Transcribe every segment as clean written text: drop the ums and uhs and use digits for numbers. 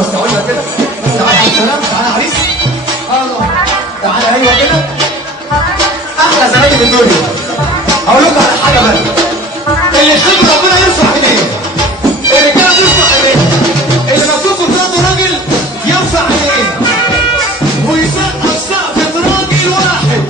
وسعونا كده. تعالى على السلام، تعالى عريس. الله، تعالى ايوه كده. احلى زمايلي في الدنيا. هقول لكم على حاجه بقى. اللي يحب ربنا يرفع ايديه. الرجاله ترفع ايديها. اللي مكتوب في بطاقته راجل يرفع ايديه. ويسقف سقفة راجل واحد.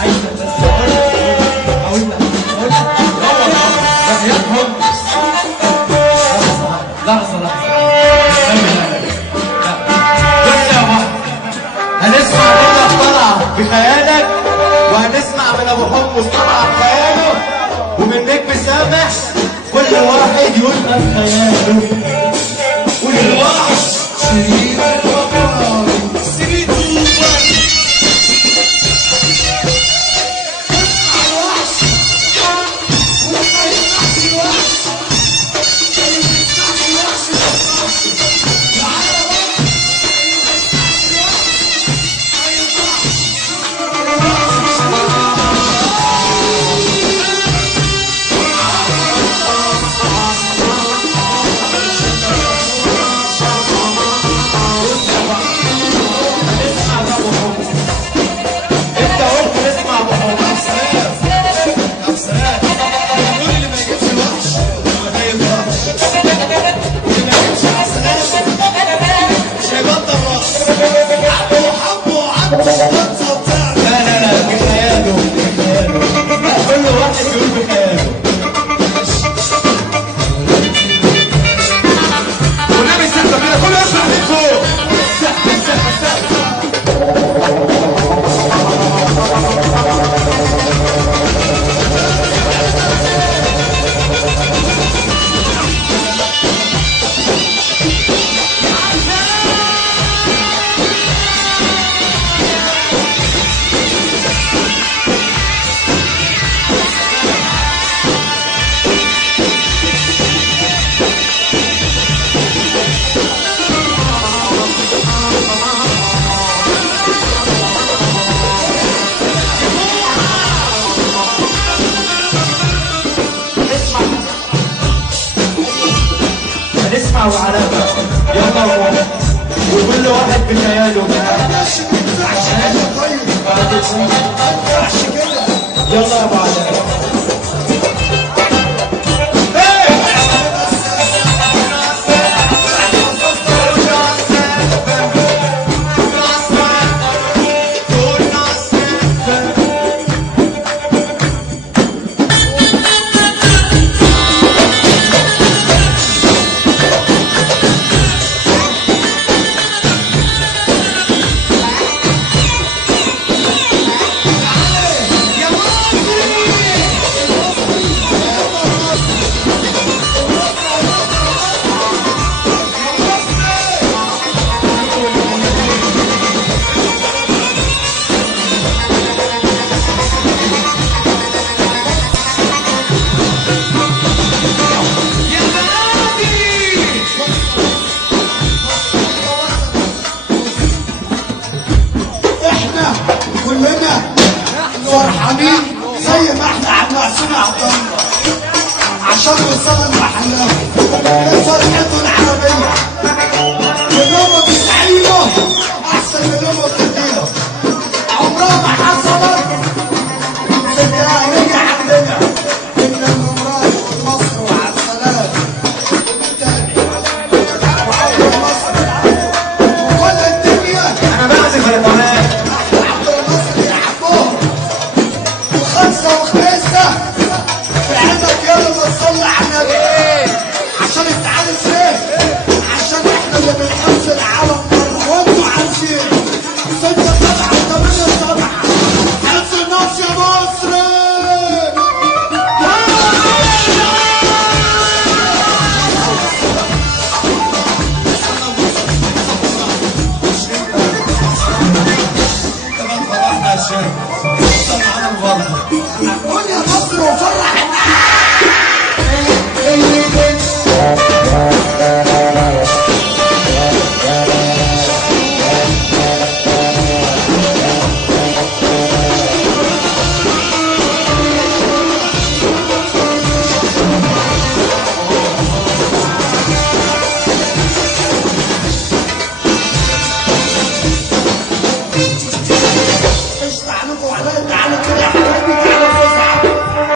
عايزة بس اقول لك لحظة بص يا بابا، هنسمع منك طلعة بخيالك، وهنسمع من ابو حمص طلعة بخياله، ومن نجم سامح كل واحد يقول ما بخياله. كل واحد شريك الوقار سيد صنعة وعلامة. يلا يا ماما، وكل واحد بخياله. ماشي ما ينفعش كده. طيب ما ينفعش كده. يلا يا ابو علامة. كلنا فرحانين زي ما احنا عم نقسم عطانا عشان وصلنا المحلات فرحته العربيه.